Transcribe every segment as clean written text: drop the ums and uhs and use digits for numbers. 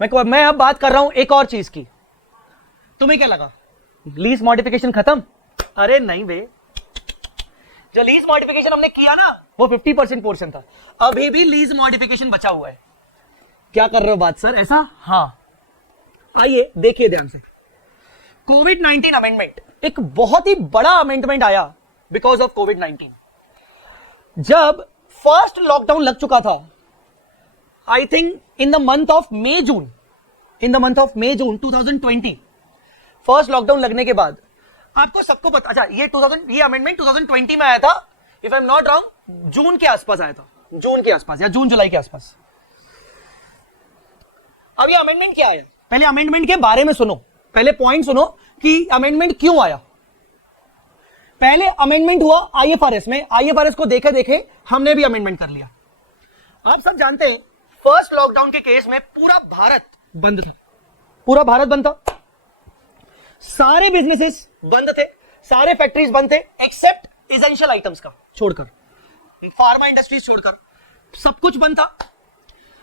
मैं अब बात कर रहा हूं एक और चीज की। तुम्हें क्या लगा लीज मॉडिफिकेशन खत्म? अरे नहीं बे, जो लीज मॉडिफिकेशन हमने किया ना वो 50% पोर्शन था, अभी भी लीज मॉडिफिकेशन बचा हुआ है। क्या कर रहे हो बात सर ऐसा? हाँ, आइए देखिए ध्यान से। कोविड-19 अमेंडमेंट एक बहुत ही बड़ा अमेंडमेंट आया बिकॉज ऑफ कोविड-19। जब फर्स्ट लॉकडाउन लग चुका था, I think in the month of May June 2020, first lockdown लगने के बाद आपको सबको पता, अच्छा ये अमेंडमेंट 2020 में आया था, if I am not wrong जून के आसपास आया था, जून के आसपास या जून जुलाई के आसपास। अब ये अमेंडमेंट क्या आया, पहले अमेंडमेंट के बारे में सुनो, पहले पॉइंट सुनो कि अमेंडमेंट क्यों आया। पहले अमेंडमेंट हुआ आईएफआरएस में, आईएफआरएस को देखे देखे हमने भी अमेंडमेंट कर लिया। आप सब जानते हैं फर्स्ट लॉकडाउन के केस में पूरा भारत बंद था, पूरा भारत बंद था, सारे बिजनेसेस बंद थे, सारे फैक्ट्रीज बंद थे एक्सेप्ट एसेंशियल आइटम्स का छोड़कर, फार्मा इंडस्ट्रीज छोड़कर सब कुछ बंद था।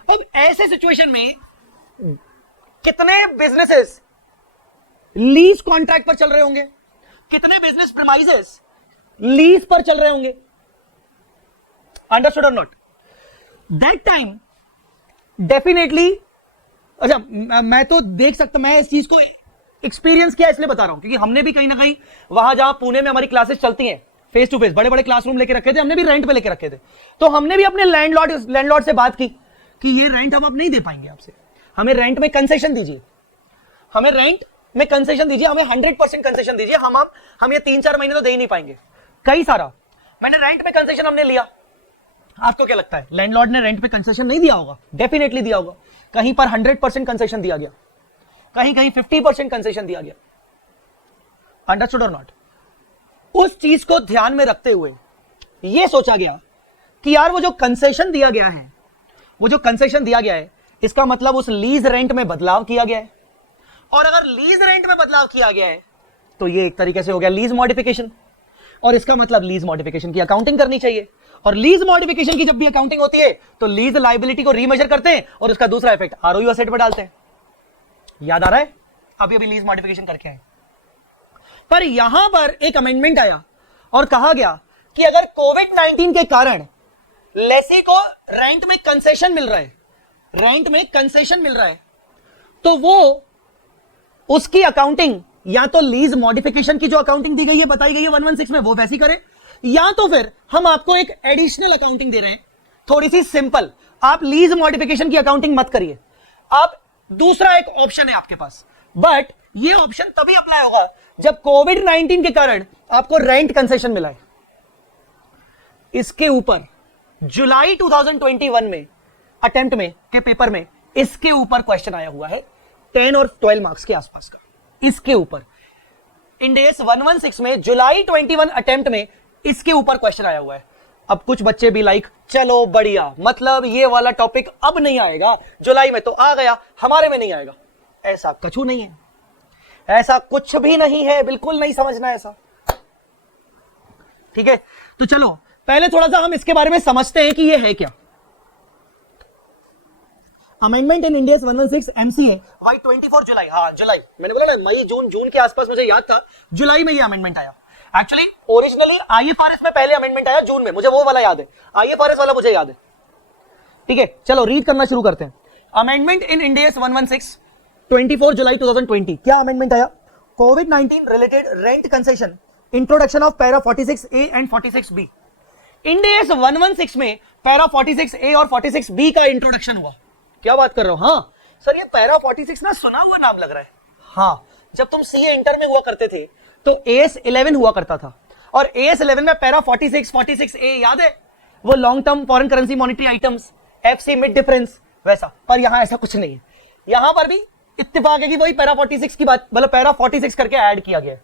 अब ऐसे सिचुएशन में कितने बिजनेसेस लीज कॉन्ट्रैक्ट पर चल रहे होंगे, कितने बिजनेस प्रीमाइसेस लीज पर चल रहे होंगे? अंडरस्टूड और नॉट? दैट टाइम डेफिनेटली, अच्छा मैं तो देख सकता, मैं इस चीज को एक्सपीरियंस किया इसलिए बता रहा हूं क्योंकि हमने भी कहीं ना कहीं वहां जहां पुणे में हमारी क्लासेस चलती हैं फेस टू फेस, बड़े बड़े क्लासरूम लेके रखे थे, हमने भी रेंट पे लेके रखे थे, तो हमने भी अपने लैंडलॉर्ड से बात की कि ये रेंट हम अब नहीं दे पाएंगे आपसे, हमें रेंट में कंसेशन दीजिए, हमें रेंट में कंसेशन दीजिए, हमें 100% कंसेशन दीजिए, हम ये 3-4 महीने तो दे ही नहीं पाएंगे। कई सारा मैंने रेंट में कंसेशन हमने लिया। आपको क्या लगता है लैंडलॉर्ड ने रेंट पे कंसेशन नहीं दिया होगा? डेफिनेटली दिया होगा। कहीं पर 100% कंसेशन दिया गया, कहीं कहीं 50% कंसेशन दिया गया। अंडरस्टूड और नॉट? उस चीज को ध्यान में रखते हुए यह सोचा गया कि यार वो जो कंसेशन दिया गया है, वो जो कंसेशन दिया गया है, इसका मतलब उस लीज रेंट में बदलाव किया गया है, और अगर लीज रेंट में बदलाव किया गया है तो ये एक तरीके से हो गया लीज मॉडिफिकेशन, और इसका मतलब लीज मॉडिफिकेशन की अकाउंटिंग करनी चाहिए, और लीज मॉडिफिकेशन की जब भी अकाउंटिंग होती है तो लीज लायबिलिटी को रीमेजर करते हैं और उसका दूसरा इफेक्ट आरओयू एसेट पर डालते हैं। याद आ रहा है? अभी लीज मॉडिफिकेशन करके आए। पर यहां पर एक अमेंडमेंट आया और कहा गया कि अगर कोविड-19 के कारण लेसी को रेंट में कंसेशन मिल रहा है, रेंट में कंसेशन मिल रहा है, तो वो उसकी अकाउंटिंग या तो लीज मॉडिफिकेशन की जो अकाउंटिंग दी गई है, बताई गई है 116 में, वो वैसी करे, या तो फिर हम आपको एक एडिशनल अकाउंटिंग दे रहे हैं, थोड़ी सी सिंपल, आप लीज मॉडिफिकेशन की अकाउंटिंग मत करिए, आप दूसरा एक ऑप्शन है आपके पास, बट ये ऑप्शन तभी अप्लाई होगा जब कोविड-19 के कारण आपको रेंट कंसेशन मिला है। इसके ऊपर जुलाई 2021 में अटेम्प्ट में के पेपर में इसके ऊपर क्वेश्चन आया हुआ है 10 और 12 मार्क्स के आसपास का, इसके ऊपर इंड एस 116 में जुलाई 21 अटेम्प्ट में इसके ऊपर क्वेश्चन आया हुआ है। अब कुछ बच्चे भी लाइक चलो बढ़िया, मतलब ये वाला टॉपिक अब नहीं आएगा, जुलाई में तो आ गया, हमारे में नहीं आएगा। ऐसा कछु नहीं है, ऐसा कुछ भी नहीं है, बिल्कुल नहीं समझना ऐसा, ठीक है? तो चलो पहले थोड़ा सा हम इसके बारे में समझते हैं कि ये है क्या। Amendment in India 116 MCA Y 24 जुलाई, हाँ जुलाई, मैंने बोला ना मई जून के आसपास, मुझे याद था जुलाई में ये अमेंडमेंट आया। एक्चुअली ओरिजिनली आईएफआरएस में पहले अमेंडमेंट आया जून में, मुझे वो वाला याद है, आईएफआरएस वाला मुझे याद है, ठीक है? चलो रीड करना शुरू करते हैं। अमेंडमेंट इन इंडिया 116 24 जुलाई 2020, क्या अमेंडमेंट आया? कोविड-19 related rent concession, introduction of para 46A and 46B। India 116 में पैरा 46A और 46B का इंट्रोडक्शन हुआ। क्या बात कर रहे हो? हाँ सर, ये पैरा 46 ना सुना हुआ नाम लग रहा है। हाँ, जब तुम सीए इंटर में हुआ करते थे तो AS 11 हुआ करता था, और AS 11 में पैरा 46A याद है? वो long term foreign currency monetary items, FC mid difference, वैसा। पर यहां ऐसा कुछ नहीं है, यहां पर भी इत्तेफाक है कि वही पैरा 46 की बात, मतलब पैरा 46 करके ऐड किया गया,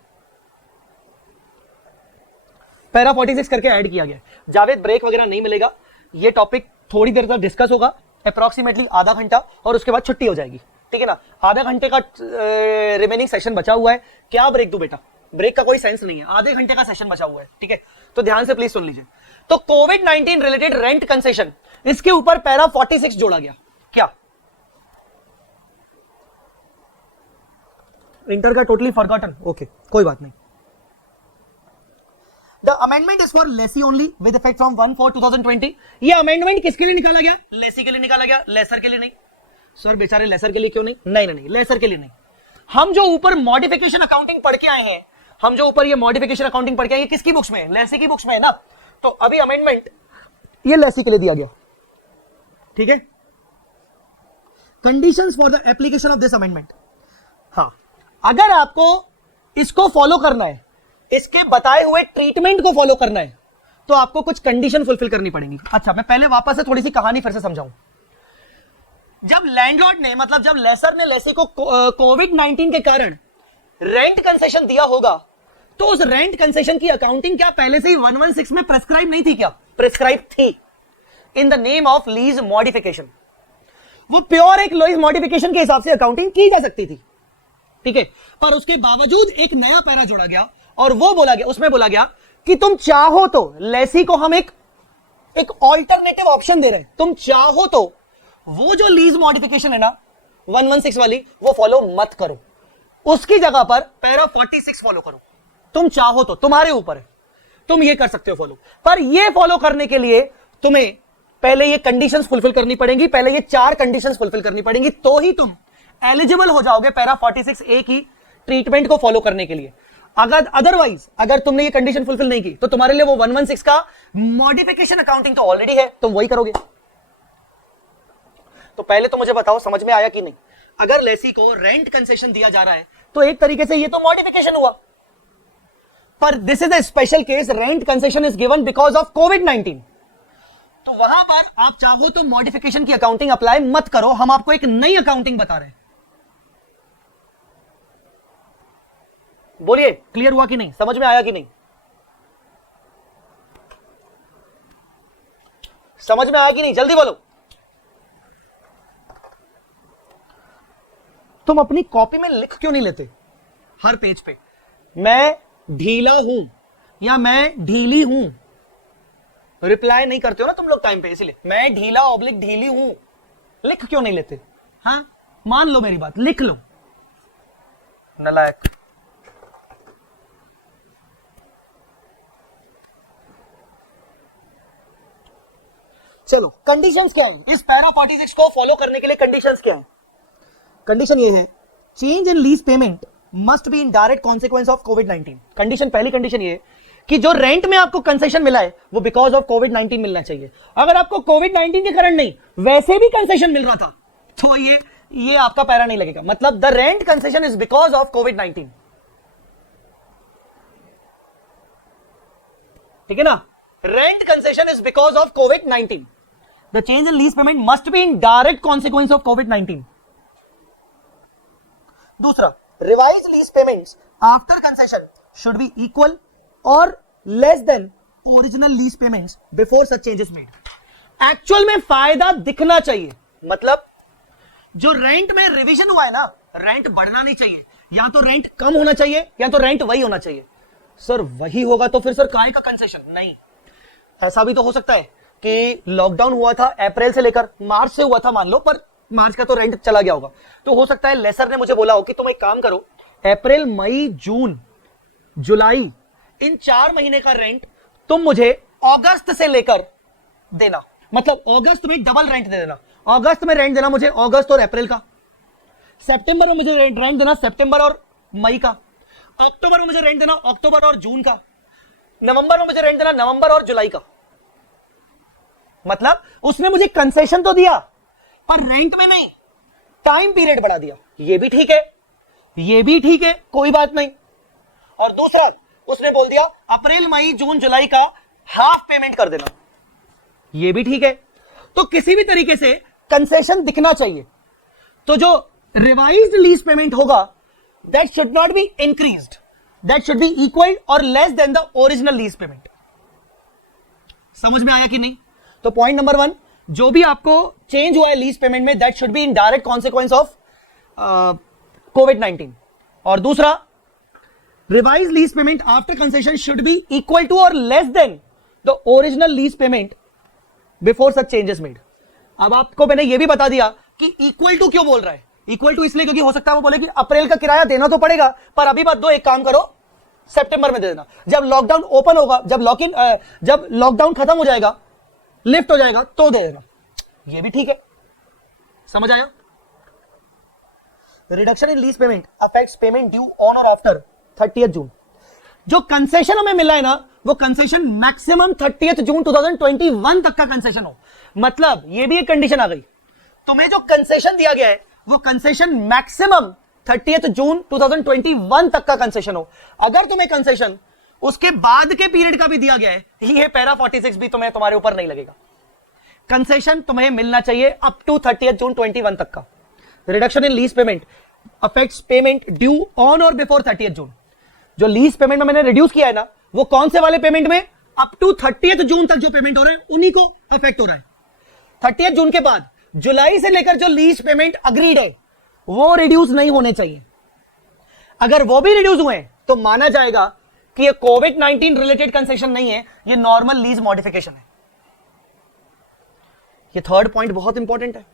पैरा 46 करके ऐड किया गया। जावेद ब्रेक वगैरह नहीं मिलेगा, ये टॉपिक थोड़ी देर तक डिस्कस होगा, अप्रोक्सीमेटली आधा घंटा, और उसके बाद छुट्टी हो जाएगी, ठीक है ना? आधे घंटे का रिमेनिंग सेशन बचा हुआ है, क्या ब्रेक दूं बेटा? ब्रेक का कोई सेंस नहीं है, आधे घंटे का सेशन बचा हुआ है, ठीक है? तो ध्यान से प्लीज सुन लीजिए। तो कोविड-19 रिलेटेड रेंट कंसेशन, इसके ऊपर पैरा 46 जोड़ा गया। क्या इंटर का टोटली फॉरगॉटन, ओके कोई बात नहीं। The amendment is for lessee only with effect from 1/4/2020। ये अमेंडमेंट किसके लिए निकाला गया? लेसी के लिए निकाला गया, लेसर के लिए नहीं। सर बेचारे लेसर के लिए क्यों नहीं? नहीं नहीं नहीं, लेसर के लिए नहीं। हम जो ऊपर मॉडिफिकेशन अकाउंटिंग पढ़ के आए हैं, हम जो ऊपर ये मॉडिफिकेशन अकाउंटिंग पढ़ के आए हैं, किसकी बुक्स में है? लेसी की बुक्स में है ना। तो अभी अमेंडमेंट ये लेसी के लिए दिया गया, ठीक है। Conditions for the application of this amendment, हाँ, अगर आपको इसको फॉलो करना है, इसके बताए हुए ट्रीटमेंट को फॉलो करना है, तो आपको कुछ कंडीशन फुलफिल करनी पड़ेंगी। अच्छा, मैं पहले वापस से थोड़ी सी कहानी फिर से समझाऊं। जब लैंडलॉर्ड ने, मतलब जब लेसर ने लेसी को कोविड-19 के कारण रेंट कंसेशन दिया होगा, तो उस रेंट कंसेशन की अकाउंटिंग क्या पहले से ही 116 में प्रेस्क्राइब नहीं थी क्या? प्रेस्क्राइब थी, in the name of lease modification. वो प्योर एक लीज मॉडिफिकेशन के हिसाब से अकाउंटिंग की जा सकती थी, ठीक है। पर उसके बावजूद एक नया पैरा जोड़ा गया और वो बोला गया, उसमें बोला गया कि तुम चाहो तो लेसी को हम एक ऑल्टरनेटिव ऑप्शन दे रहे हैं, तुम चाहो तो वो जो लीज मॉडिफिकेशन है ना 116 वाली, वो फॉलो मत करो, उसकी जगह पर पैरा 46 फॉलो करो। तुम चाहो तो, तुम्हारे ऊपर है, तुम ये कर सकते हो फॉलो। पर ये फॉलो करने के लिए तुम्हें पहले ये कंडीशंस फुलफिल करनी पड़ेंगी, पहले ये 4 कंडीशंस फुलफिल करनी पड़ेंगी, तो ही तुम एलिजिबल हो जाओगे पैरा 46A की ट्रीटमेंट को फॉलो करने के लिए। अगर अदरवाइज अगर तुमने ये कंडीशन फुलफिल नहीं की, तो तुम्हारे लिए वो 116 का मॉडिफिकेशन अकाउंटिंग तो ऑलरेडी है, तुम वही करोगे। तो पहले तो मुझे बताओ, समझ में आया कि नहीं? अगर लेसी को रेंट कंसेशन दिया जा रहा है, तो एक तरीके से ये तो मॉडिफिकेशन हुआ, पर this is a special case, rent concession is given because of कोविड-19। तो वहां पर आप चाहो तो मॉडिफिकेशन की अकाउंटिंग अप्लाई मत करो, हम आपको एक नई अकाउंटिंग बता रहे हैं। बोलिए, क्लियर हुआ कि नहीं? समझ में आया कि नहीं? समझ में आया कि नहीं? जल्दी बोलो। तुम अपनी कॉपी में लिख क्यों नहीं लेते हर पेज पे मैं ढीला हूं या मैं ढीली हूं? रिप्लाई नहीं करते हो ना तुम लोग टाइम पे, इसीलिए मैं ढीला ऑब्लिक ढीली हूं, लिख क्यों नहीं लेते? हाँ, मान लो मेरी बात, लिख लो। नलायक। चलो, कंडीशंस क्या है इस पैरा 46 को फॉलो करने के लिए? कंडीशंस क्या है? कंडीशन ये है, change in lease payment must be in direct consequence of covid. Condition, पहली कंडीशन ये है कि जो रेंट में आपको कंसेशन मिला है वो बिकॉज ऑफ कोविड-19 मिलना चाहिए। अगर आपको कोविड-19 के कारण नहीं, वैसे भी कंसेशन मिल रहा था, तो ये आपका पैरा नहीं लगेगा। मतलब the rent concession is because of कोविड-19, ठीक है ना? Rent concession is because of कोविड-19। The change in lease payment must be in direct consequence of कोविड-19। दूसरा, revise lease payments after concession should be equal और less than original lease payments before such changes made. Actual में फायदा दिखना चाहिए, मतलब जो रेंट में रिवीजन हुआ है ना, रेंट बढ़ना नहीं चाहिए, या तो रेंट कम होना चाहिए या तो रेंट वही होना चाहिए। सर वही होगा तो फिर सर काहे का कंसेशन? नहीं, ऐसा भी तो हो सकता है कि लॉकडाउन हुआ था अप्रैल से लेकर मार्च से हुआ था मान लो, पर मार्च का तो रेंट चला गया होगा, तो हो सकता है लेसर ने मुझे बोला हो कि तुम एक काम करो, अप्रैल मई जून जुलाई इन 4 महीने का रेंट तुम मुझे अगस्त से लेकर देना, मतलब अगस्त में डबल रेंट दे देना। अगस्त में रेंट देना मुझे अगस्त और अप्रैल का, सितंबर में मुझे रेंट देना सितंबर और मई का, अक्टूबर में मुझे रेंट देना अक्टूबर और जून का, नवंबर में मुझे रेंट देना नवंबर और जुलाई का। मतलब उसने मुझे कंसेशन तो दिया पर रेंट में नहीं, टाइम पीरियड बढ़ा दिया। ये भी ठीक है, ये भी ठीक है, कोई बात नहीं। और दूसरा, उसने बोल दिया अप्रैल मई जून जुलाई का हाफ पेमेंट कर देना, ये भी ठीक है। तो किसी भी तरीके से कंसेशन दिखना चाहिए। तो जो रिवाइज्ड लीज पेमेंट होगा that should not be increased, that should be equal और less than the original lease payment. समझ में आया कि नहीं? तो पॉइंट नंबर 1, जो भी आपको चेंज हुआ है लीज पेमेंट में that should be in direct consequence of कोविड-19। और दूसरा, revise lease payment after concession should be equal to और less than the original lease payment before such changes made. अब आपको मैंने यह भी बता दिया कि इक्वल टू क्यों बोल रहा है, इक्वल टू इसलिए क्योंकि हो सकता है वो बोले कि अप्रैल का किराया देना तो पड़ेगा, पर अभी बात दो, एक काम करो सितंबर में दे देना, जब लॉकडाउन ओपन होगा, जब लॉकडाउन खत्म हो जाएगा, लिफ्ट हो जाएगा तो दे देना। ये भी ठीक है, समझ आया? Reduction in lease payment affects payment due on और आफ्टर 30 जून। जो कंसेशन हमें मिला है ना, वो कंसेशन मैक्सिमम 30 जून 2021 तक का कंसेशन हो। मतलब ये भी एक कंडीशन आ गई, तुम्हें जो कंसेशन दिया गया है वो कंसेशन मैक्सिमम 30 जून 2021 तक का कंसेशन हो। अगर तुम्हें कंसेशन उसके बाद के पीरियड का भी दिया गया है, ये पैरा 46 भी तुम्हारे ऊपर नहीं लगेगा। कंसेशन तुम्हें मिलना चाहिए अप टू 30 जून 21 तक का। Reduction in lease payment affects payment due on और बिफोर 30 जून। जो लीज पेमेंट में मैंने रिड्यूस किया है ना, वो कौन से वाले पेमेंट में? अप टू 30 जून तक जो पेमेंट हो रहे हैं उन्हीं को अफेक्ट हो रहा है। 30 जून के बाद जुलाई से लेकर जो लीज पेमेंट अग्रीड है वो रिड्यूस नहीं होने चाहिए। अगर वो भी रिड्यूस हुए तो माना जाएगा कि ये कोविड-19 रिलेटेड कंसेशन नहीं है, ये नॉर्मल लीज मॉडिफिकेशन है। ये थर्ड पॉइंट बहुत इंपॉर्टेंट है,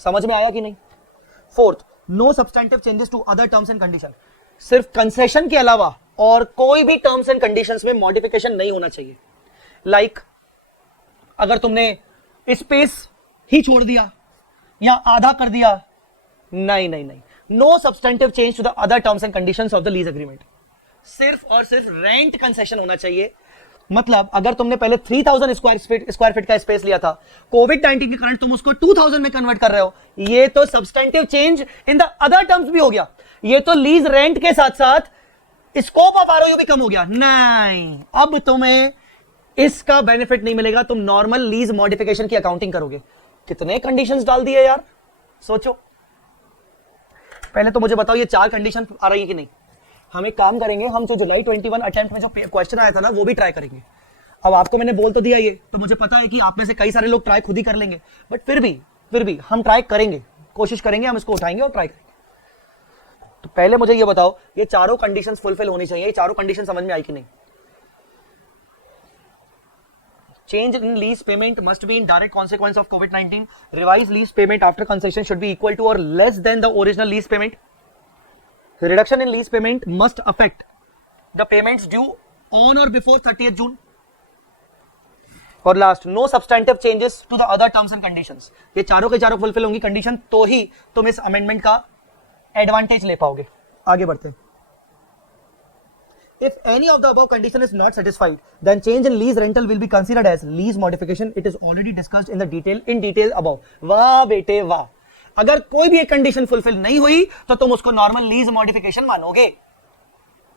समझ में आया कि नहीं? Fourth, no substantive changes to other terms and condition. सिर्फ कंसेशन के अलावा और कोई भी टर्म्स एंड कंडीशंस में मॉडिफिकेशन नहीं होना चाहिए। लाइक अगर तुमने स्पेस ही छोड़ दिया या आधा कर दिया, नहीं नहीं नहीं, no substantive change to the other terms and conditions of the lease agreement. सिर्फ और सिर्फ रेंट कंसेशन होना चाहिए। मतलब अगर तुमने पहले 3000 स्क्वायर फीट का स्पेस लिया था, कोविड-19 के कारण तुम उसको 2000 में कन्वर्ट कर रहे हो, ये तो substantive change in the other terms भी हो गया। ये तो लीज रेंट के साथ साथ स्कोप ऑफ आरओयू भी कम हो गया। नहीं, अब तुम्हें इसका बेनिफिट नहीं मिलेगा, तुम नॉर्मल लीज मॉडिफिकेशन की अकाउंटिंग करोगे। कितने कंडीशंस डाल दिए यार, सोचो। पहले तो मुझे बताओ ये 4 कंडीशन आ रही है कि नहीं। हम एक काम करेंगे, हम जो जुलाई 21 अटेम्प्ट में जो क्वेश्चन आया था ना, वो भी ट्राई करेंगे। अब आपको मैंने बोल तो दिया ये, तो मुझे पता है कि आप में से कई सारे लोग ट्राई खुद ही कर लेंगे, बट फिर भी हम ट्राई करेंगे, कोशिश करेंगे, हम इसको उठाएंगे और ट्राई करेंगे। तो पहले मुझे ये बताओ, ये चारों कंडीशंस फुलफिल होनी चाहिए। ये चारों कंडीशन समझ में आई कि नहीं? Change in lease payment must be in direct consequence of COVID-19. Revised lease payment after concession should be equal to or less than the original lease payment. Reduction in lease payment must affect the payments due on or before 30th June. और last, no substantive changes to the other terms and conditions. ये चारों के चारों fulfil होंगी condition, तो ही तुम इस amendment का एडवांटेज ले पाओगे। आगे बढ़ते हैं। If any of the above condition is not satisfied, then change in lease rental will be considered as lease modification. It is already discussed in detail above. वाह बेटे वाह, अगर कोई भी एक कंडीशन फुलफिल नहीं हुई तो तुम उसको नॉर्मल लीज मॉडिफिकेशन मानोगे।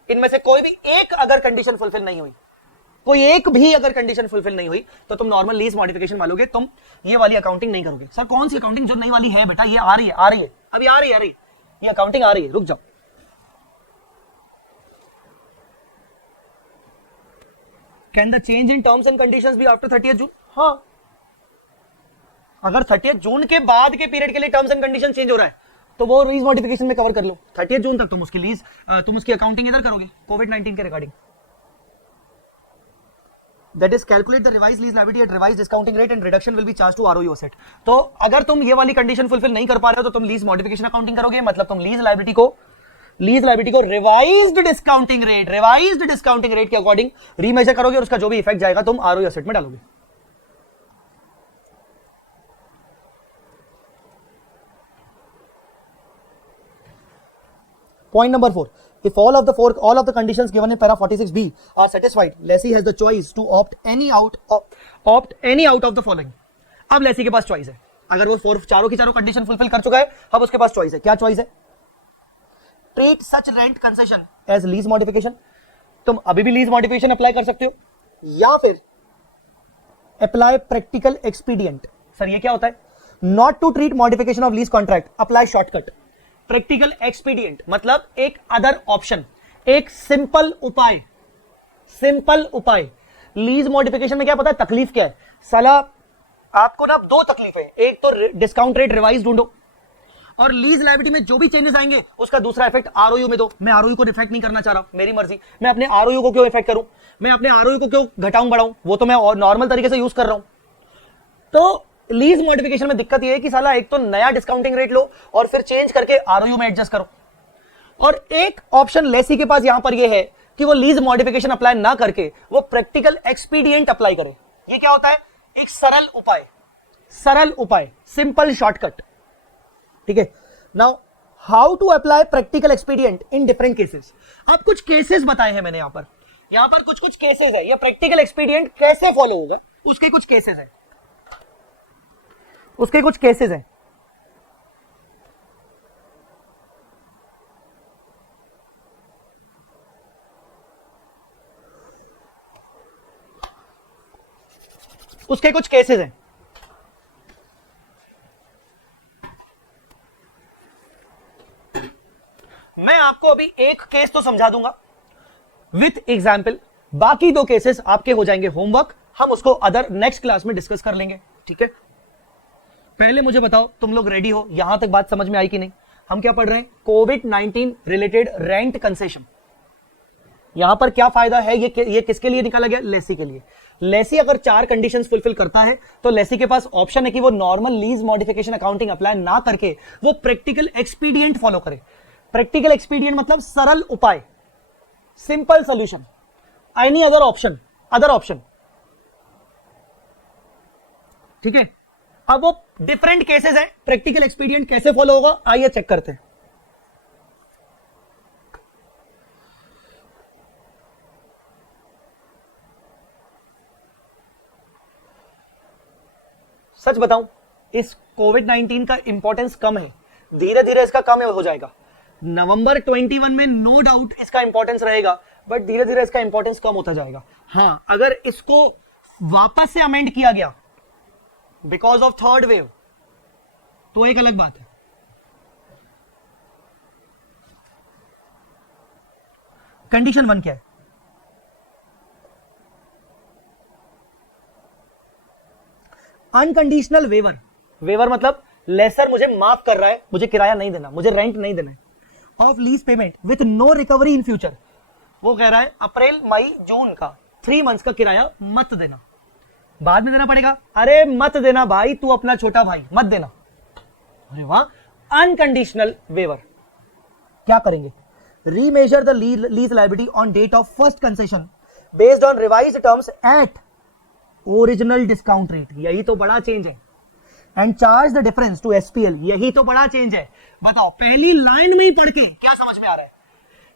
इनमें से कोई भी एक अगर कंडीशन फुलफिल नहीं हुई, कोई एक भी अगर कंडीशन फुलफिल नहीं हुई, तो तुम नॉर्मल लीज मॉडिफिकेशन मानोगे, तुम ये वाली अकाउंटिंग नहीं करोगे। सर कौन सी अकाउंटिंग? जो नई वाली है बेटा, ये आ रही है, अभी आ रही है, ये अकाउंटिंग आ रही है, रुक जाओ। Can the change in terms and conditions be after 30th जून? हाँ, अगर 30th जून के बाद के पीरियड के लिए टर्म्स एंड कंडीशन चेंज हो रहा है तो वो लीज मॉडिफिकेशन में कवर कर लो। 30th जून तक तुम उसकी अकाउंटिंग इधर करोगे कोविड-19 के regarding. That is calculate the revised lease liability at revised discounting rate and reduction will be charged to ROU asset. तो अगर तुम ये वाली कंडीशन फुलफिल नहीं कर पा रहे हो तो तुम लीज मॉडिफिकेशन अकाउंटिंग करोगे। मतलब तुम लीज लायबिलिटी को रिवाइज्ड डिस्काउंटिंग रेट के अकॉर्डिंग रीमेजर करोगे और उसका जो भी इफेक्ट जाएगा तुम आरओई एसेट में डालोगे। Point number 4. If all of the conditions given in para 46B are satisfied, lessee has the choice to opt any out of the following. अब lessee के पास चॉइस है। अगर वो चारों की चारों कंडीशन फुलफिल कर चुका है, अब उसके पास चॉइस है। क्या चॉइस है? Treat such rent concession as lease modification. तुम अभी भी लीज मॉडिफिकेशन अप्लाई कर सकते हो, या फिर अप्लाई प्रैक्टिकल एक्सपीडियंट। सर ये क्या होता है? Not to treat modification of lease contract, apply shortcut. Practical expedient मतलब एक अदर ऑप्शन, एक सिंपल उपाय। लीज मॉडिफिकेशन में क्या पता है तकलीफ क्या है? साला आपको ना 2 तकलीफ है, एक तो डिस्काउंट रेट रिवाइज ढूंढो, और लीज लायबिलिटी में जो भी चेंजेस आएंगे उसका दूसरा इफेक्ट आरओयू में दो। मैं आरओयू को इफेक्ट नहीं करना चाह रहा, मेरी मर्जी। मैं अपने आरओयू को क्यों इफेक्ट करूं? मैं अपने आरओयू को क्यों घटाऊं बढ़ाऊं? वो तो मैं और नॉर्मल तरीके से यूज कर रहा हूं। तो लीज मॉडिफिकेशन में दिक्कत यह है कि साला एक तो नया डिस्काउंटिंग रेट लो और फिर चेंज करके आरओयू में एडजस्ट करो, और एक ऑप्शन लेसी के पास यहां पर यह है कि वो लीज मॉडिफिकेशन अप्लाई ना करके वो प्रैक्टिकल एक्सपीडियंट अप्लाई करे। ये क्या होता है? एक सरल उपाय, सिंपल शॉर्टकट। ठीक है, now how to apply practical expedient in different cases. अब कुछ केसेस बताए हैं मैंने यहां पर कुछ केसेस है, ये प्रैक्टिकल एक्सपीडियंट कैसे फॉलो होगा उसके कुछ केसेस हैं, मैं आपको अभी एक केस तो समझा दूंगा विथ एग्जाम्पल, बाकी दो केसेस आपके हो जाएंगे होमवर्क, हम उसको अदर नेक्स्ट क्लास में डिस्कस कर लेंगे। ठीक है, पहले मुझे बताओ तुम लोग रेडी हो? यहां तक बात समझ में आई कि नहीं? हम क्या पढ़ रहे हैं? कोविड-19 रिलेटेड रेंट कंसेशन। यहां पर क्या फायदा है? ये किसके लिए निकाला गया? लेसी के लिए। लेसी अगर 4 कंडीशंस फुलफिल करता है तो लेसी के पास ऑप्शन है कि वो normal lease modification accounting apply ना करके वो प्रैक्टिकल एक्सपीडियंट फॉलो करे। प्रैक्टिकल एक्सपीडियंट मतलब सरल उपाय, simple solution, any other option. ठीक है, अब वो डिफरेंट केसेस हैं, प्रैक्टिकल एक्सपीडियंट कैसे फॉलो होगा आइए चेक करते हैं। सच बताऊं, इस कोविड-19 का इंपॉर्टेंस कम है, धीरे धीरे इसका कम हो जाएगा। नवंबर 21 में नो डाउट इसका इंपॉर्टेंस रहेगा, बट धीरे धीरे इसका इंपॉर्टेंस कम होता जाएगा। हां, अगर इसको वापस से अमेंड किया गया बिकॉज ऑफ थर्ड वेव तो एक अलग बात है। कंडीशन 1 क्या है? अनकंडीशनल वेवर मतलब लेसर मुझे माफ कर रहा है, मुझे किराया नहीं देना, मुझे रेंट नहीं देना है, of lease payment with no recovery in future. वो कह रहा है अप्रैल मई जून का 3 मंथ्स का किराया मत देना, बाद में देना पड़ेगा। अरे मत देना भाई, तू अपना छोटा भाई, मत देना। अरे वाह, अनकंडीशनल वेवर। क्या करेंगे? Remeasure the lease liability on date of first concession based on revised terms at original discount rate. यही तो बड़ा चेंज है। And charge the difference to SPL. यही तो बड़ा चेंज है। बताओ, पहली लाइन में ही पढ़ के क्या समझ में आ रहा है?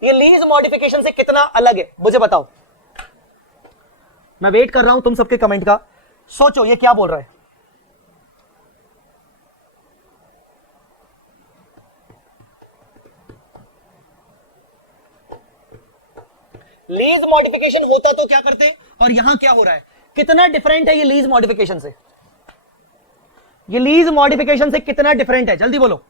ये लीज मॉडिफिकेशन से कितना अलग है मुझे बताओ। मैं वेट कर रहा हूं तुम सबके कमेंट का। सोचो ये क्या बोल रहा है। लीज मॉडिफिकेशन होता तो क्या करते और यहां क्या हो रहा है? कितना डिफरेंट है ये लीज मॉडिफिकेशन से? ये लीज मॉडिफिकेशन से कितना डिफरेंट है? जल्दी बोलो।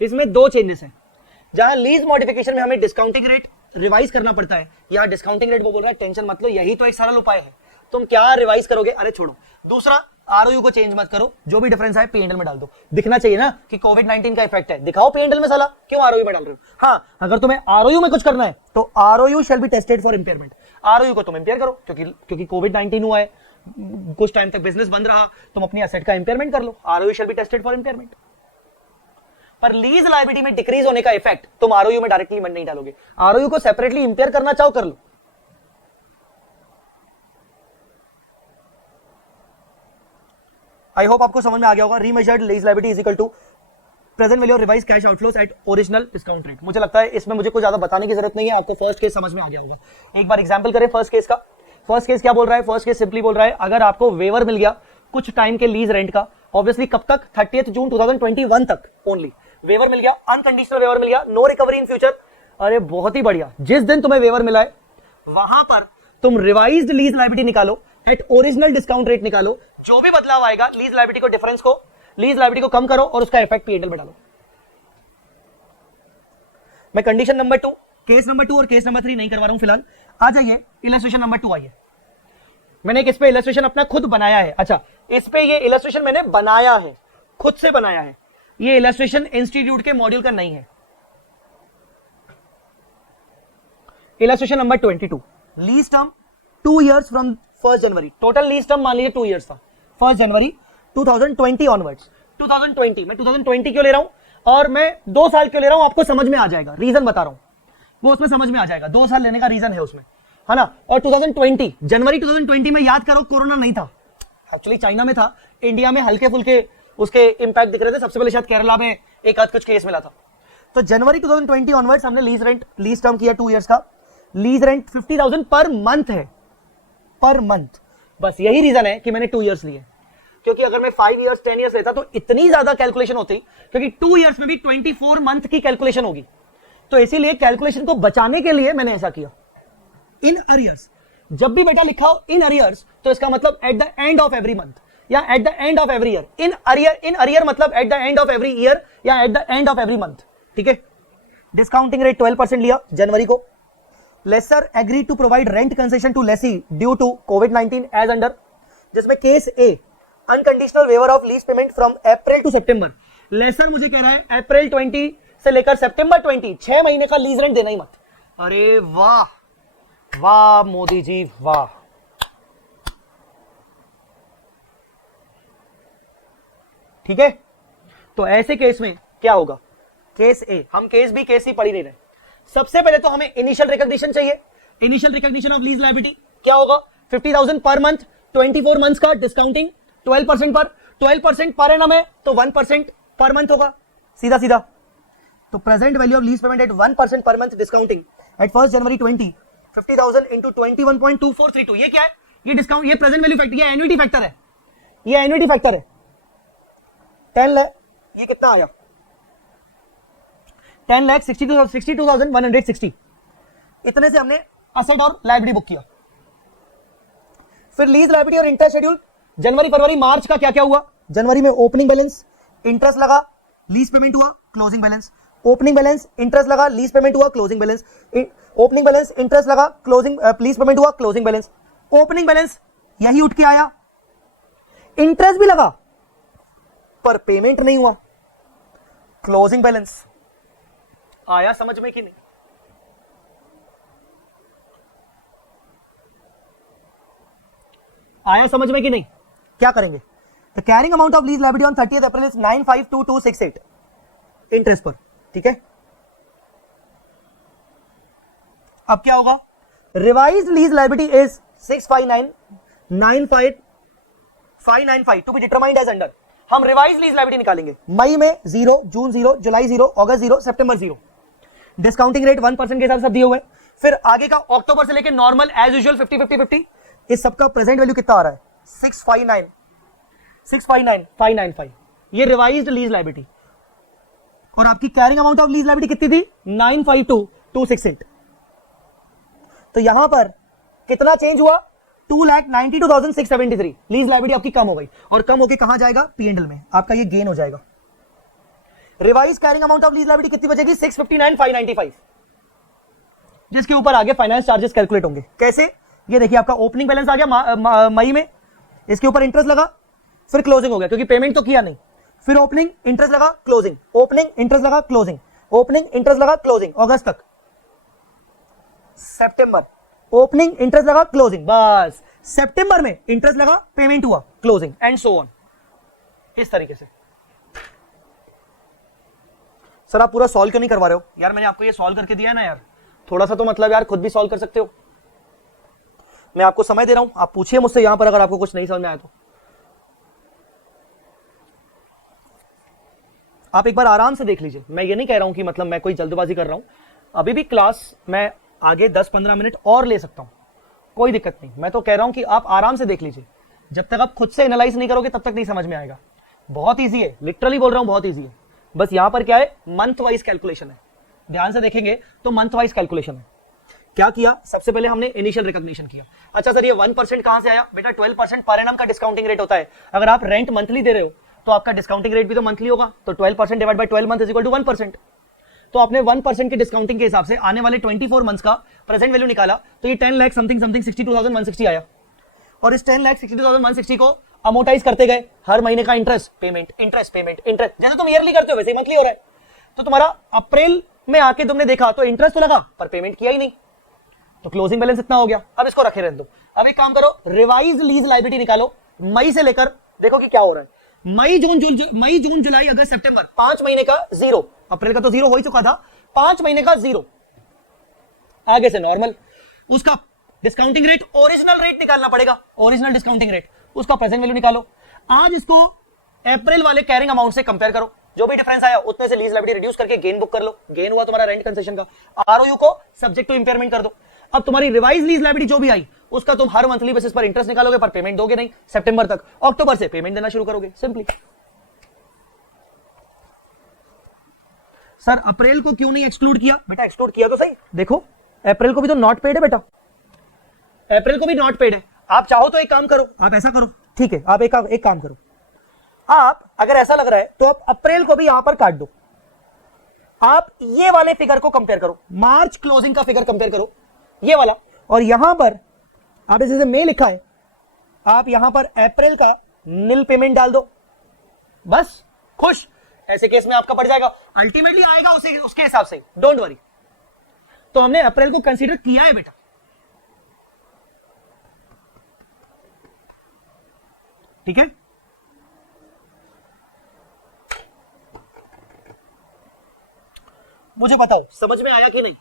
इसमें 2 चेंजेस हैं। जहां लीज मॉडिफिकेशन में हमें डिस्काउंटिंग रेट रिवाइज करना पड़ता है, या डिस्काउंटिंग रेट वो बोल रहा है टेंशन मत लो, यही तो एक सरल उपाय है, तुम क्या रिवाइज करोगे? अरे छोड़ो। दूसरा, आरओयू को चेंज मत करो, जो भी डिफरेंस है पीएनएल में डाल दो। दिखना चाहिए ना कि कोविड-19 का इफेक्ट है, दिखाओ पीएनएल में, साला क्यों आरओयू में डाल रहे हो? हाँ, अगर तुम्हें आरओयू में कुछ करना है तो ROU shall be tested for impairment. ROU को तुम इंपेयर करो, क्योंकि कोविड-19 हुआ है, कुछ टाइम तक बिजनेस बंद रहा, तुम अपनी एसेट का इंपेयरमेंट कर लो, ROU shall be tested for impairment. पर लीज लायबिलिटी में डिक्रीज होने का इफेक्ट तुम आरओयू में डायरेक्टली नहीं डालोगे, आरओयू को सेपरेटली इंपेयर करना चाहो कर लो। आई होप आपको समझ में आ गया होगा। Remeasured lease liability is equal to present value of revise cash outflows at original discount rate. मुझे लगता है इसमें मुझे कुछ ज्यादा बताने की जरूरत नहीं है, आपको फर्स्ट केस समझ में आ गया होगा। एक बार एग्जांपल करें फर्स्ट केस का। फर्स्ट केस क्या बोल रहा है? फर्स्ट केस सिंपली बोल रहा है, अगर आपको वेवर मिल गया कुछ टाइम के लीज रेंट का, ऑब्वियसली कब तक? 30 जून 2021 तक ओनली वेवर मिल गया, अनकंडीशनल वेवर मिल गया, नो रिकवरी इन फ्यूचर। अरे बहुत ही बढ़िया, जिस दिन तुम्हें वेवर मिला है वहां पर तुम रिवाइज्ड लीज लायबिलिटी निकालो, एट ओरिजिनल डिस्काउंट रेट निकालो, जो भी बदलाव आएगा लीज लायबिलिटी को, डिफरेंस को, लीज लायबिलिटी को कम करो और उसका इफेक्ट पीएनएल में डालो। मैं कंडीशन नंबर 2, केस नंबर 2 और केस नंबर 3 नहीं करवा रहा हूं फिलहाल। आ जाइए इलस्ट्रेशन नंबर 2 आइए। मैंने एक इस पे इलस्ट्रेशन अपना खुद बनाया है। अच्छा, इस पे ये इलस्ट्रेशन मैंने बनाया है, खुद से बनाया है। ये इलस्ट्रेशन इंस्टीट्यूट के मॉड्यूल का नहीं है। Illustration number 22, lease term 2 years from 1 January. Total lease term मान लीजिए 2 इयर्स था, 1 जनवरी 2020 ऑनवर्ड्स। 2020 मैं 2020 क्यों ले रहा हूं और मैं 2 साल क्यों ले रहा हूं, आपको समझ में आ जाएगा, रीजन बता रहा हूं, वो उसमें समझ में आ जाएगा। 2 साल लेने का रीजन है उसमें, है ना। और 2020 जनवरी 2020 में याद करो कोरोना नहीं था, एक्चुअली चाइना में था, इंडिया में हल्के फुल्के उसके इंपैक्ट दिख रहे थे। सबसे पहले शायद केरला में एक आध कुछ केस मिला था। तो जनवरी 2020 ऑनवर्ड्स हमने लीज टर्म किया 2 इयर्स का। लीज रेंट 50,000 पर मंथ है, पर मंथ। बस यही रीजन है कि मैंने 2 इयर्स लिए, क्योंकि अगर मैं 5 इयर्स 10 इयर्स लेता तो इतनी ज्यादा कैलकुलेशन होती, क्योंकि 2 इयर्स में भी 24 मंथ की कैलकुलेशन होगी। तो इसीलिए कैलकुलेशन को बचाने के लिए मैंने ऐसा किया। इन अरियर्स, जब भी बेटा लिखा हो इन अरियर्स तो इसका मतलब at the end of every month या at the end of every year. In arrear मतलब at the end of every year या at the end of every month, ठीक है। डिस्काउंटिंग रेट 12% लिया जनवरी को। Lessor agree to provide rent concession to lessee due to कोविड-19 as under, जिसमें case A unconditional waiver of lease payment from April to September. Lessor मुझे कह रहा है अप्रैल 20 से लेकर सितंबर 20, 6 महीने का लीज रेंट देना ही मत। अरे वाह वाह मोदी जी वाह। ठीक है, तो ऐसे केस में क्या होगा, केस ए, हम केस बी केस सी पढ़ ही नहीं रहे। सबसे पहले तो हमें इनिशियल रिकॉग्निशन चाहिए। Initial recognition of lease liability क्या होगा, 50,000 पर मंथ, 24 मंथ्स का डिस्काउंटिंग 12% पर, 12% पर एनम है तो 1% पर मंथ होगा, सीधा सीधा। तो present value of lease payment at 1% पर month discounting at 1 January 20, 50,000 into 21.2432। ये क्या है, ये डिस्काउंट, ये प्रेजेंट वैल्यू फैक्टर, ये एन्युटी फैक्टर है, ये एन्युटी फैक्टर है। 10 लाख, ये कितना आया, 10,62,160। इतने से हमने असेट और लायबिलिटी बुक किया। फिर लीज लायबिलिटी और इंटरेस्ट शेड्यूल जनवरी फरवरी मार्च का क्या क्या हुआ। जनवरी में ओपनिंग बैलेंस, इंटरेस्ट लगा, लीज पेमेंट हुआ, closing balance. Opening balance, interest लगा, लीज पेमेंट हुआ, closing balance. Opening balance, interest लगा, क्लोजिंग लीज पेमेंट हुआ, क्लोजिंग बैलेंस। ओपनिंग बैलेंस यही उठ के आया, इंटरेस्ट भी लगा पर पेमेंट नहीं हुआ, क्लोजिंग बैलेंस आया समझ में कि नहीं। आया समझ में कि नहीं। क्या करेंगे, the carrying amount of lease liability on 30th April is 952,268 interest पर, ठीक है। अब क्या होगा, revised lease liability is 659,595 to be determined as under. हम रिवाइज लीज लायबिलिटी निकालेंगे। मई में 0, जून 0, जुलाई 0, अगस्त 0, सितंबर 0। डिस्काउंटिंग रेट 1% के हिसाब से दिए हुए। फिर आगे का अक्टूबर से लेकर नॉर्मल एज यूजुअल 50-50-50। इस सबका प्रेजेंट वैल्यू कितना आ रहा है, 659,595। ये रिवाइज्ड लीज लायबिलिटी। और आपकी carrying amount of lease liability कितनी थी, 952,268। तो यहां पर कितना चेंज हुआ, 2,92,673। लीज लायबिलिटी आपकी कम हो गई, और कम होके कहां जाएगा, पीएनएल में आपका ये गेन हो जाएगा। Revise carrying amount of lease liability कितनी बचेगी, 659,595, जिसके ऊपर आगे फाइनेंस चार्जेस कैलकुलेट होंगे। कैसे, ये देखिए आपका ओपनिंग बैलेंस आ गया मई में, इसके ऊपर इंटरेस्ट लगा, फिर क्लोजिंग हो गया क्योंकि पेमेंट तो किया नहीं। फिर ओपनिंग इंटरेस्ट लगा, क्लोजिंग, ओपनिंग इंटरेस्ट लगा, क्लोजिंग, ओपनिंग इंटरेस्ट लगा, क्लोजिंग, अगस्त तक। सितंबर ओपनिंग इंटरेस्ट लगा, क्लोजिंग, बस सितंबर में इंटरेस्ट लगा, पेमेंट हुआ, क्लोजिंग, एंड सो ऑन। इस तरीके से। सर आप पूरा सॉल्व क्यों नहीं करवा रहे हो, यार मैंने आपको ये सॉल्व करके दिया है ना यार, थोड़ा सा तो मतलब यार खुद भी सॉल्व कर सकते हो। मैं आपको समय दे रहा हूं, आप पूछिए मुझसे यहां पर अगर आपको कुछ नहीं समझ में आया तो। आप एक बार आराम से देख लीजिए। मैं ये नहीं कह रहा हूं कि मतलब मैं कोई जल्दबाजी कर रहा हूं, अभी भी क्लास मैं आगे 10-15 मिनट और ले सकता हूं, कोई दिक्कत नहीं। मैं तो कह रहा हूं कि आप आराम से देख लीजिए। जब तक आप खुद से एनालाइज नहीं करोगे तब तक नहीं समझ में आएगा। बहुत ईजी है, लिटरली बोल रहा हूं, बहुत ईजी है। बस यहां पर क्या है, मंथ वाइज कैलकुलेशन है। ध्यान से देखेंगे तो मंथ वाइज कैलकुलेशन है। क्या किया, सबसे पहले हमने इनिशियल रिकॉग्निशन किया। अच्छा सर ये 1% कहां से आया? बेटा 12% पर एनम का डिस्काउंटिंग रेट होता है। अगर आप रेंट मंथली दे रहे हो तो आपका डिस्काउंटिंग रेट भी तो मंथली होगा, तो 12% divide by 12 month is equal to 1%। तो आपने 1% की डिस्काउंटिंग के हिसाब से आने वाले 24 मंथ्स का प्रेजेंट वैल्यू निकाला, तो ये 10 लाख समथिंग 62,160 आया। और इस 10,62,160 को अमोटाइज करते गए, हर महीने का interest payment, interest payment, interest, जैसे तुम ईयरली करते हो वैसे ही मंथली हो रहा है। तो तुम्हारा अप्रैल में आके तुमने देखा तो इंटरेस्ट तो लगा पर पेमेंट किया ही नहीं, तो क्लोजिंग बैलेंस इतना हो गया। अब इसको रखे रहने दो। अब एक काम करो, रिवाइज लीज लायबिलिटी निकालो मई से लेकर, देखो कि क्या हो रहा है। मई जून जुलाई अगस्त सितंबर, 5 महीने का जीरो, अप्रैल का तो जीरो हो ही चुका था, 5 महीने का जीरो, आगे से नॉर्मल। उसका डिस्काउंटिंग रेट, ओरिजिनल रेट निकालना पड़ेगा, ओरिजिनल डिस्काउंटिंग रेट, उसका प्रेजेंट वैल्यू निकालो। आज इसको अप्रैल वाले कैरिंग अमाउंट से कंपेयर करो, जो भी डिफरेंस आया उतने से लीज लायबिलिटी रिड्यूस करके गेन बुक कर लो। गेन हुआ तुम्हारा रेंट कंसेशन का, आरओयू को सब्जेक्ट टू इंपेयरमेंट कर दो। अब तुम्हारी रिवाइज लीज लायबिलिटी जो भी आई उसका तुम हर मंथली बेसिस पर इंटरेस्ट निकालोगे, पर पेमेंट दोगे नहीं सितंबर तक, अक्टूबर से पेमेंट देना शुरू करोगे, सिंपली। सर अप्रैल को क्यों नहीं एक्सक्लूड किया? बेटा एक्सक्लूड किया तो सही, देखो अप्रैल को भी तो नॉट पेड है बेटा, अप्रैल को भी नॉट पेड है। आप चाहो तो एक काम करो, आप ऐसा करो, ठीक है, आप एक काम करो, आप अगर ऐसा लग रहा है तो आप अप्रैल को भी यहां पर काट दो, आप ये वाले फिगर को कंपेयर करो, मार्च क्लोजिंग का फिगर कंपेयर करो ये वाला, और यहां पर आप जैसे मई लिखा है, आप यहां पर अप्रैल का नील पेमेंट डाल दो, बस खुश। ऐसे केस में आपका पड़ जाएगा, अल्टीमेटली आएगा उसके हिसाब से, डोंट वरी। तो हमने अप्रैल को कंसीडर किया है बेटा, ठीक है। मुझे बताओ समझ में आया कि नहीं?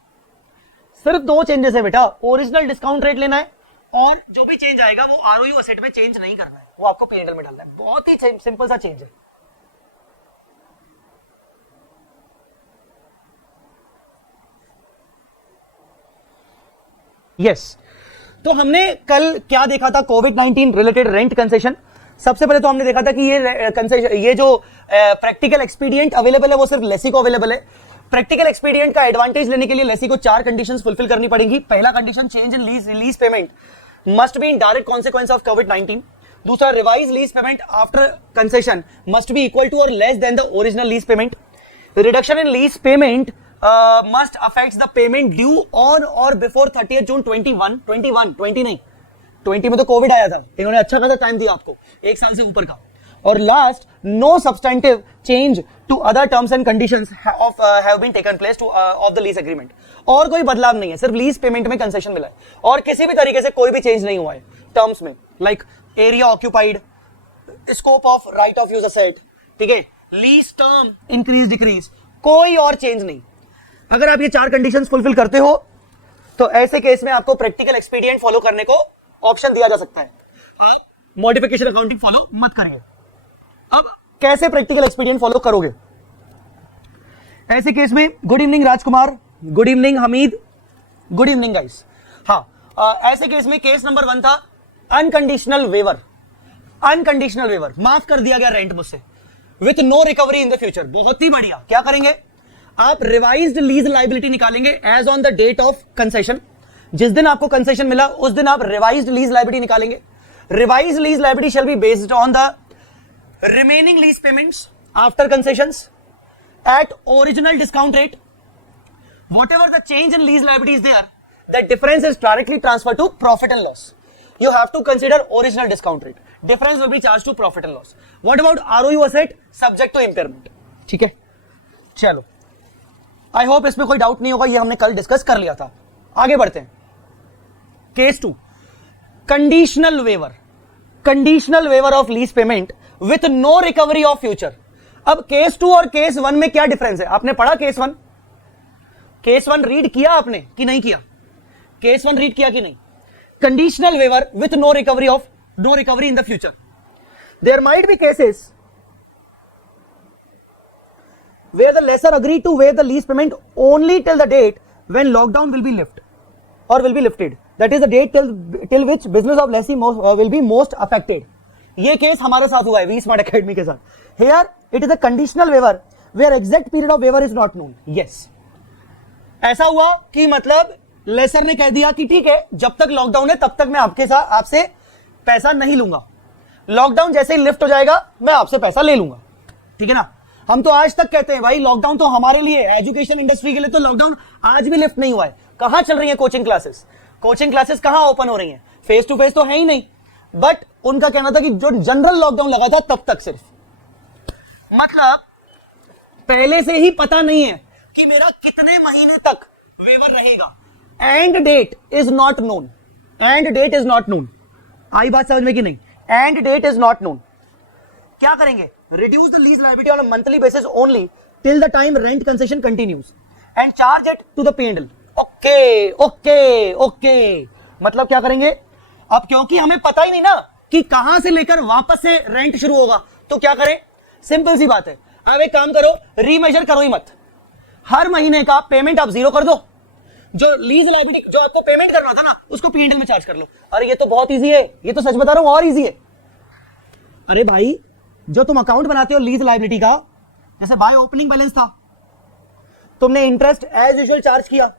सिर्फ 2 चेंजेस है बेटा, ओरिजिनल डिस्काउंट रेट लेना है और जो भी चेंज आएगा वो आरओयू असेट में चेंज नहीं करना है, वो आपको पीएनएल में डालना है। बहुत ही सिंपल सा चेंज है। यस तो हमने कल क्या देखा था, कोविड-19 रिलेटेड रेंट कंसेशन। सबसे पहले तो हमने देखा था कि ये कंसेशन, ये जो प्रैक्टिकल एक्सपीडियंट अवेलेबल है वो सिर्फ लेसी को अवेलेबल है। प्रैक्टिकल एक्सपीडियंट का एडवांटेज लेने के लिए लेसी को 4 कंडीशंस फुलफिल करनी पड़ेंगी। पहला condition, change in lease payment must be in direct consequence of कोविड-19। दूसरा, revise lease payment after concession must be equal to और less than the original lease payment. Reduction in lease payment must affects the payment due on or before 30th June 20 नहीं 20 में तो Covid आया था, इन्होंने अच्छा खासा टाइम दिया आपको, 1 साल से ऊपर का। और last, no substantive change to other terms and conditions have been taken place to of the lease agreement. और कोई बदलाव नहीं है, सिर्फ लीज पेमेंट में कंसेशन मिला है और किसी भी तरीके से कोई भी चेंज नहीं हुआ है टर्म्स में, like area occupied, scope of right of use asset, ठीक है, लीज टर्म इंक्रीज डिक्रीज, कोई और चेंज नहीं। अगर आप ये 4 कंडीशंस फुलफिल करते हो तो ऐसे केस में आपको प्रैक्टिकल एक्सपीडियंट फॉलो करने को ऑप्शन दिया जा सकता है, आप मॉडिफिकेशन अकाउंटिंग फॉलो मत करिए। अब कैसे प्रैक्टिकल एक्सपीडियंट फॉलो करोगे ऐसे केस में? Good evening Rajkumar, good evening Hameed, good evening guys. हाँ, ऐसे केस में केस नंबर 1 था अनकंडीशनल वेवर। अनकंडीशनल वेवर, माफ कर दिया गया रेंट मुझसे with no recovery in the future. बहुत ही बढ़िया। क्या करेंगे आप? रिवाइज्ड लीज लायबिलिटी निकालेंगे as on the date of concession. जिस दिन आपको कंसेशन मिला उस दिन आप रिवाइज्ड लीज लायबिलिटी निकालेंगे। Revised lease liability shall be based on the remaining lease payments after concessions at original discount rate. Whatever the change in lease liability is there, that difference is directly transferred to profit and loss. You have to consider original discount rate. Difference will be charged to profit and loss. What about ROU asset? Subject to impairment. ठीक है, चलो, I hope इसमें कोई doubt नहीं होगा, ये हमने कल डिस्कस कर लिया था। आगे बढ़ते हैं। Case 2, conditional waiver. Conditional waiver of lease payment with no recovery of future. अब केस 2 और केस 1 में क्या डिफरेंस है? आपने पढ़ा केस 1? केस 1 रीड किया आपने कि नहीं किया? केस 1 रीड किया कि नहीं? Conditional waiver with no recovery in the future. There might be cases where the lessor agreed to waive the lease payment only till the date when lockdown will be lifted. That is the date till which business of lessee will be most affected. ये case हमारे साथ हुआ है we smart academy के साथ। Here it is a conditional waiver where exact period of waiver is not known. Yes, ऐसा हुआ कि मतलब लेसर ने कह दिया कि ठीक है, जब तक लॉकडाउन है तब तक मैं आपके साथ आपसे पैसा नहीं लूंगा, लॉकडाउन जैसे ही लिफ्ट हो जाएगा मैं आपसे पैसा ले लूंगा। ठीक है ना। हम तो आज तक कहते हैं भाई लॉकडाउन तो हमारे लिए, एजुकेशन इंडस्ट्री के लिए तो लॉकडाउन आज भी लिफ्ट नहीं हुआ है। कहां चल रही है कोचिंग क्लासेस? कोचिंग क्लासेस कहां ओपन हो रही हैं? फेस टू फेस तो है ही नहीं। बट उनका कहना था कि जो जनरल लॉकडाउन लगा था तब तक सिर्फ, मतलब पहले से ही पता नहीं है कि मेरा कितने महीने तक वेवर रहेगा। End date is not known, end date is not known. आई बात समझ में कि नहीं? End date is not known. क्या करेंगे? Reduce the lease liability on a monthly basis only till the time rent concession continues and charge it to the P&L। Okay okay okay, मतलब क्या करेंगे अब? क्योंकि हमें पता ही नहीं ना कि कहां से लेकर वापस से रेंट शुरू होगा, तो क्या करें? सिंपल सी बात है, अब एक काम करो, रीमेजर करो ही मत। हर महीने का पेमेंट आप जीरो कर दो, जो लीज लायबिलिटी जो आपको पेमेंट करना था ना उसको P&L में चार्ज कर लो। अरे ये तो बहुत इजी है, ये तो सच बता रहा हूं और इजी है। अरे भाई जो तुम अकाउंट बनाते हो लीज लायबिलिटी का, जैसे बाय ओपनिंग बैलेंस था, तुमने इंटरेस्ट एज यूजुअल चार्ज किया,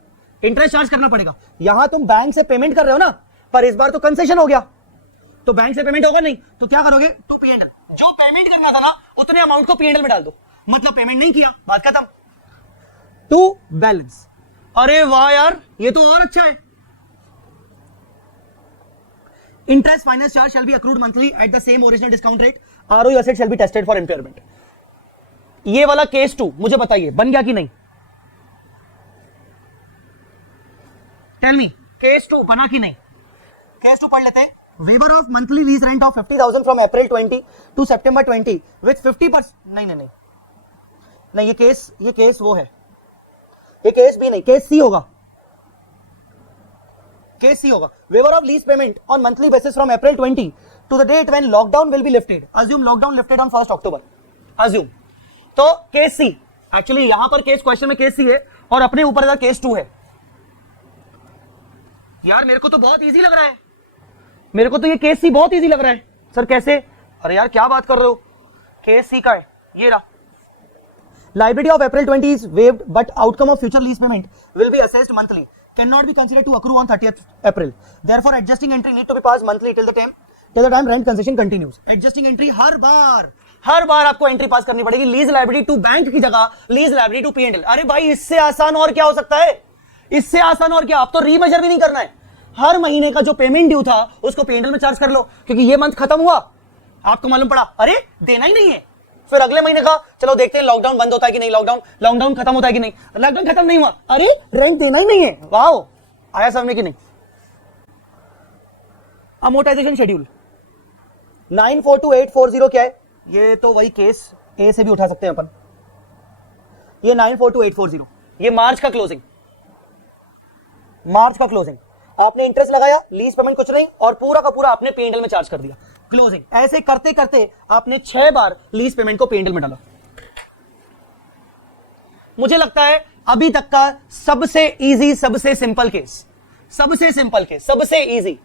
इंटरेस्ट चार्ज करना पड़ेगा। यहां तुम बैंक से पेमेंट कर रहे हो ना, पर इस बार तो कंसेशन हो गया, तो बैंक से पेमेंट होगा नहीं, तो क्या करोगे? टू P&L, जो पेमेंट करना था ना उतने अमाउंट को P&L में डाल दो, मतलब पेमेंट नहीं किया, बात खत्म। To balance. अरे वाह यार, ये तो और अच्छा है। Interest finance charge shall be accrued monthly at the same original discount rate, ROE asset shall be tested for impairment. ये वाला केस 2 मुझे बताइए बन गया कि नहीं? टेल मी, केस 2 बना कि नहीं? केस 2 पढ़ लेते हैं। Waiver of monthly lease rent of 50,000 from April 20 to September 20 with 50%। नहीं, ये केस वो है, ये केस भी नहीं, केस सी होगा, केस सी होगा। Waiver of lease payment on monthly basis from April 20 to the date when lockdown will be lifted, assume lockdown lifted on 1 October, assume. तो केस सी, एक्चुअली यहां पर case question में case C है और अपने ऊपर का केस 2 है। यार मेरे को तो बहुत इजी लग रहा है, मेरे को तो ये केस सी बहुत इजी लग रहा है। सर कैसे? अरे यार क्या बात कर रहे हो, केस सी का है ये रहा। Liability of April 20 is waived, but outcome of future lease payment will be assessed monthly. Cannot be considered to accrue on 30th April. Therefore, adjusting entry need to be passed monthly till the time rent concession continues. Adjusting entry हर बार आपको entry पास करनी पड़ेगी। Lease liability to bank की जगह lease liability to P&L। अरे भाई इससे आसान और क्या हो सकता है? इससे आसान और क्या? आप तो रीमेजर भी नहीं करना है, हर महीने का जो पेमेंट ड्यू था उसको P&L में चार्ज कर लो, क्योंकि ये मंथ खत्म हुआ, आपको मालूम पड़ा अरे देना ही नहीं है, फिर अगले महीने का चलो देखते हैं लॉकडाउन बंद होता है कि नहीं, लॉकडाउन खत्म होता है कि नहीं, लॉकडाउन खत्म नहीं हुआ, अरे रेंट देना ही नहीं है। वाओ, आया समझ में कि नहीं? अमोर्टाइजेशन शेड्यूल 942840 क्या है? ये तो वही केस ए से भी उठा सकते हैं अपन। ये 942840 ये मार्च का क्लोजिंग, आपने इंटरेस्ट लगाया, लीज पेमेंट कुछ नहीं, और पूरा का पूरा आपने P&L में चार्ज कर दिया, क्लोजिंग। ऐसे करते करते आपने 6 बार लीज पेमेंट को P&L में डाला। मुझे लगता है अभी तक का सबसे इजी, सबसे सिंपल केस, सबसे इजी।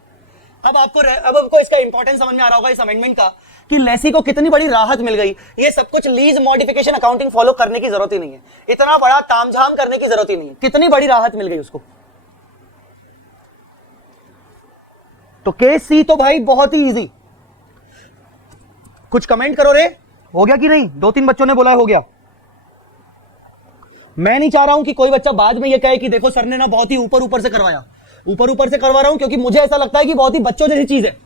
अब आपको इसका इंपॉर्टेंस समझ में आ रहा होगा इस अमेंडमेंट का, कि लेसी को कितनी बड़ी राहत मिल गई। ये सब कुछ लीज मॉडिफिकेशन अकाउंटिंग फॉलो करने की जरूरत ही नहीं है, इतना बड़ा तामझाम करने की जरूरत ही नहीं है, कितनी बड़ी राहत मिल गई उसको। तो केस सी तो भाई बहुत ही इजी। कुछ कमेंट करो रे, हो गया कि नहीं? 2-3 बच्चों ने बोला है हो गया। मैं नहीं चाह रहा हूं कि कोई बच्चा बाद में ये कहे कि देखो सर ने ना बहुत ही ऊपर से करवाया। ऊपर से करवा रहा हूं क्योंकि मुझे ऐसा लगता है कि बहुत ही बच्चों जैसी चीज है।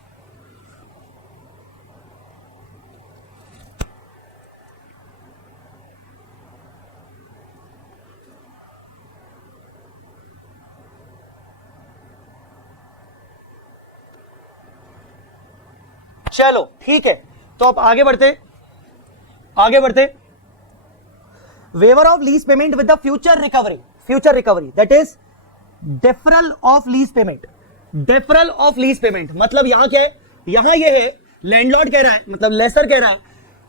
चलो ठीक है, तो अब आगे बढ़ते। Waiver of lease payment with the future recovery that is deferral of lease payment. मतलब यहां क्या है? यहां ये है, लैंडलॉर्ड कह रहा है, मतलब लेसर कह रहा है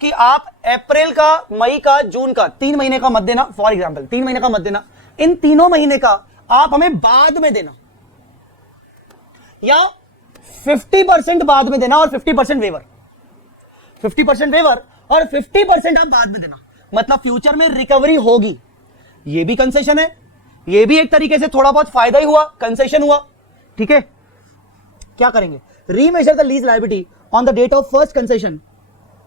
कि आप अप्रैल का, मई का, जून का 3 महीने का मत देना, फॉर एग्जाम्पल 3 महीने का मत देना, इन तीनों महीने का आप हमें बाद में देना, या 50% बाद में देना और 50% वेवर, 50% वेवर और 50% आप बाद में देना। मतलब फ्यूचर में रिकवरी होगी, ये भी कंसेशन है, ये भी एक तरीके से थोड़ा बहुत फायदा ही हुआ, कंसेशन हुआ, ठीक है। क्या करेंगे, remeasure the lease liability on the date of first concession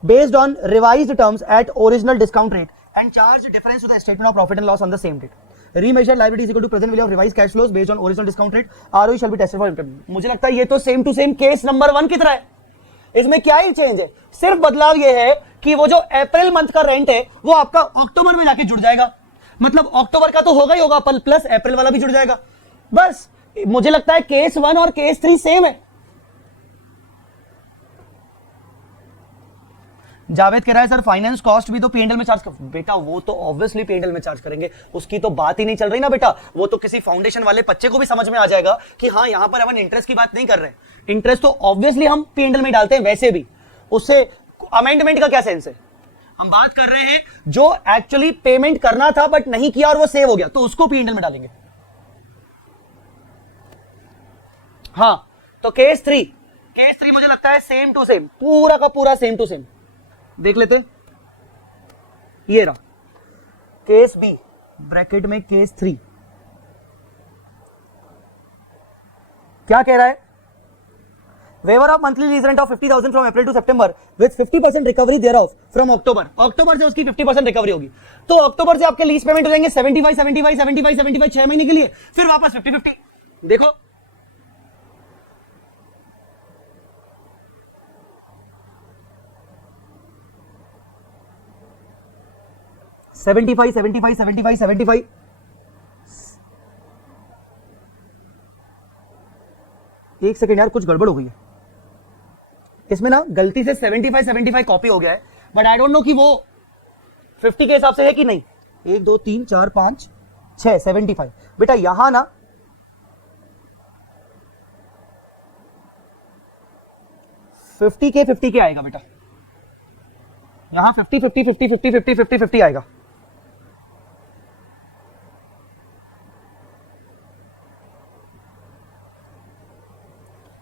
based on revised terms at original discount rate and charge difference to the statement of profit and loss on the same date. Remeasure liability is equal to present value of revised cash flows based on original discount rate, ROE shall be tested for implement. मुझे लगता है ये तो same to same case number 1 की तरह है, इसमें क्या ही चेंज है, सिर्फ बदलाव ये है कि वो जो अप्रैल मंथ का रेंट है वो आपका अक्टूबर में जाके जुड़ जाएगा, मतलब अक्टूबर का तो होगा ही होगा प्लस अप्रैल वाला भी जुड़ जाएगा, बस। मुझे लगता है केस 1 और केस 3 सेम है। जावेद कह रहा है सर फाइनेंस कॉस्ट भी तो पीएनएल में चार्ज कर, बेटा वो तो ऑब्वियसली पीएनएल में चार्ज करेंगे, उसकी तो बात ही नहीं चल रही ना बेटा। वो तो किसी फाउंडेशन वाले बच्चे को भी समझ में आ जाएगा कि हाँ यहां पर अपन इंटरेस्ट की बात नहीं कर रहे हैं, इंटरेस्ट तो ऑब्वियसली हम पीएनएल में डालते हैं वैसे भी, उससे अमेंडमेंट का क्या सेंस है। हम बात कर रहे हैं जो एक्चुअली पेमेंट करना था बट नहीं किया और वो सेव हो गया, तो उसको पीएनएल में डालेंगे। हाँ तो केस 3 मुझे लगता है सेम टू सेम, पूरा का पूरा सेम टू सेम। देख लेते, ये रहा केस बी ब्रैकेट में केस 3, क्या कह रहा है, waiver of monthly lease rent of 50,000 from April to September with 50% recovery there of from October. अक्टूबर से उसकी 50% रिकवरी होगी, तो अक्टूबर से आपके लीज पेमेंट हो जाएंगे 75 75 75 75 6 महीने के लिए, फिर वापस 50 50। देखो 75 75 75 75। एक सेकेंड यार, कुछ गड़बड़ हो गई है इसमें ना, गलती से 75 75 कॉपी हो गया है, बट आई डोंट नो कि वो 50 के हिसाब से है कि नहीं। 1 2 3 4 5 6 75 बेटा, यहां ना 50 के आएगा बेटा, यहां 50 50 50 50 50 50 50 आएगा।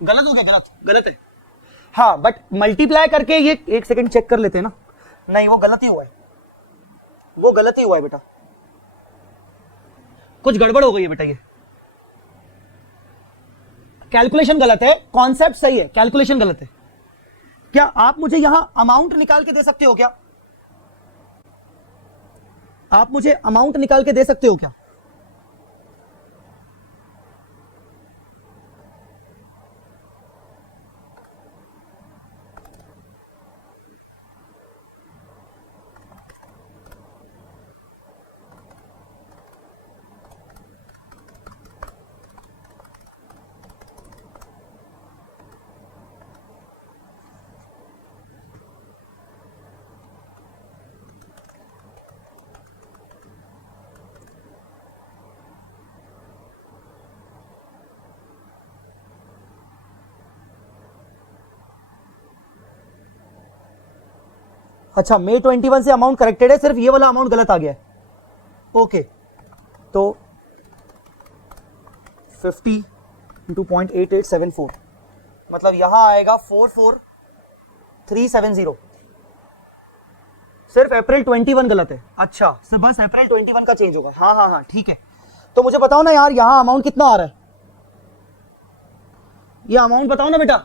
गलत हो गया, गलत है। हाँ बट मल्टीप्लाई करके ये, एक सेकंड चेक कर लेते हैं ना, नहीं वो गलत ही हुआ है, वो गलत ही हुआ है बेटा, कुछ गड़बड़ हो गई है बेटा, ये कैलकुलेशन गलत है, कॉन्सेप्ट सही है, कैलकुलेशन गलत है। क्या आप मुझे यहां अमाउंट निकाल के दे सकते हो क्या, आप मुझे अमाउंट निकाल के दे सकते हो क्या? अच्छा May 21 से अमाउंट करेक्टेड है, सिर्फ ये वाला अमाउंट गलत आ गया है। ओके तो 50 इंटू 0.8874 मतलब यहां आएगा 44370, सिर्फ अप्रैल 21 गलत है। अच्छा बस अप्रैल 21 का चेंज होगा, हाँ हाँ हाँ ठीक है। तो मुझे बताओ ना यार, यहां अमाउंट कितना आ रहा है, ये अमाउंट बताओ ना बेटा।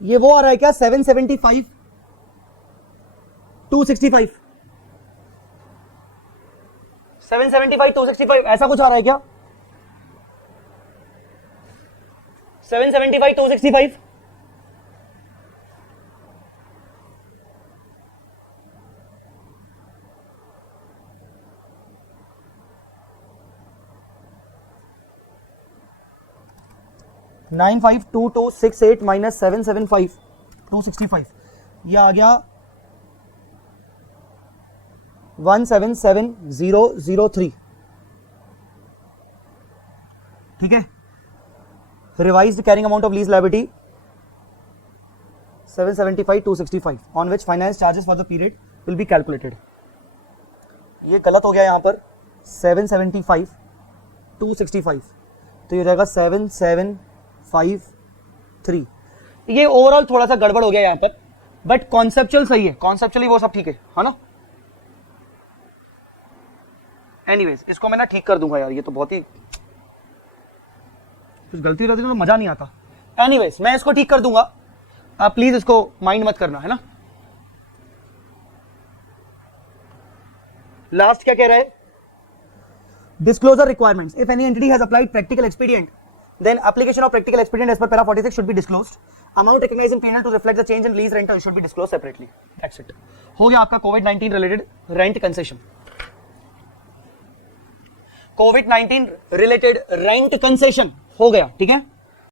ये वो आ रहा है क्या 775 265 775 265 ऐसा कुछ आ रहा है क्या 775 265? नाइन 52268 माइनस 775 265, यह आ गया 177003। ठीक है, revised carrying amount of lease liability 775 265 on which finance charges for the period will be calculated. ये गलत हो गया यहां पर 775 265, तो ये हो जाएगा 7753। ये ओवरऑल थोड़ा सा गड़बड़ हो गया यहां पर, बट कॉन्सेप्चुअल सही है, कॉन्सेप्चुअली वो सब ठीक है ना। एनीवेज इसको मैं ना ठीक कर दूंगा यार, ये तो बहुत ही कुछ गलती रहती तो मजा नहीं आता। एनीवेज मैं इसको ठीक कर दूंगा, आप प्लीज इसको माइंड मत करना, है ना। लास्ट क्या कह रहा है, disclosure requirements, if any entity has applied practical expedient then application of practical expedient as per para 46 should be disclosed, amount recognised in P&L to reflect the change in lease rent should be disclosed separately. That's it, हो गया आपका कोविड-19 related rent concession. कोविड-19 related rent concession हो गया, ठीक है।